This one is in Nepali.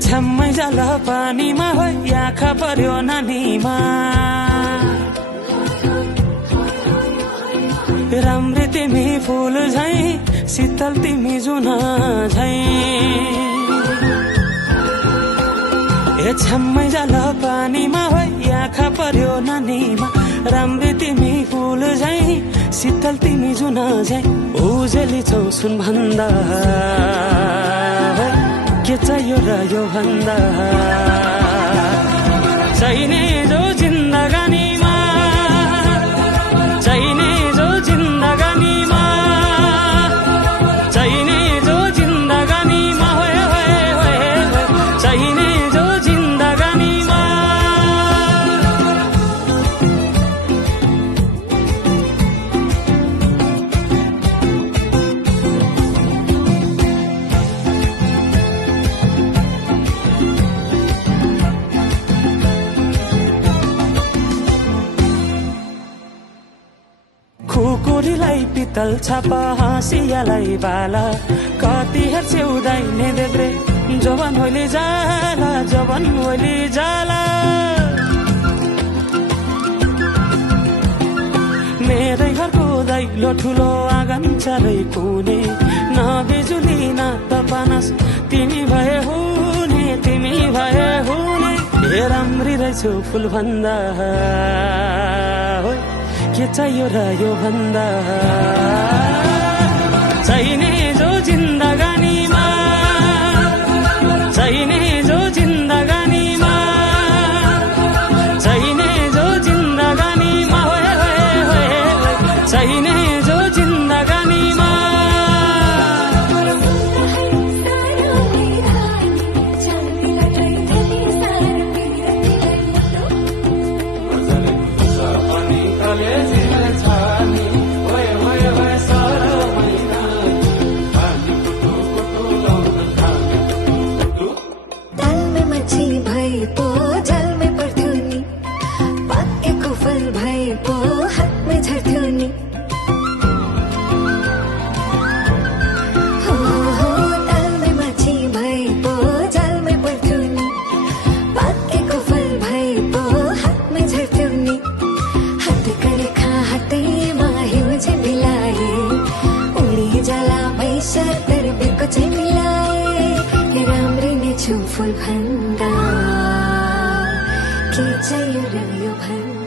छ्याम्मै जाल पानीमा हो आँखा पर्यो नानीमा राम्री तिमी फूल झै शीतल तिमी जुन झै छ्याम्मै जाल पानीमा हो आँखा पर्यो नानीमा राम्री तिमी फूल झै शीतल तिमी जुन झै उजेली छौ सुन भन्दा के चाहियो र यो भन्दा चाहिने जो जिन्दगानीमा चाहिने जो जिन्दगानीमा चाहिने जो जिन्दगानीमा होए होए होए चाहिने जो जिन्दगानीमा खुकुरीलाई पितल छापा हाँसियालाई बाला कति हेर्छे उदाइने देब्रे जवान होली जाला जवान होली जाला मेरै घरको दैलो ठुलो आँगन चारै कुने न बिजुली न त पानस तिमी भए हुने तिमी भए हुने हे राम्री रहेछौ फुल भन्दा के चाहियो र यो भन्दा चाहिने जो जिन्दगानीमा चाहिने जो जिन्दगानीमा चाहिने जो जिन्दगानीमा होए होए होए चाहिने जो जिन्दगानीमा फूल भन्दा के चाहियो र यो भन्दा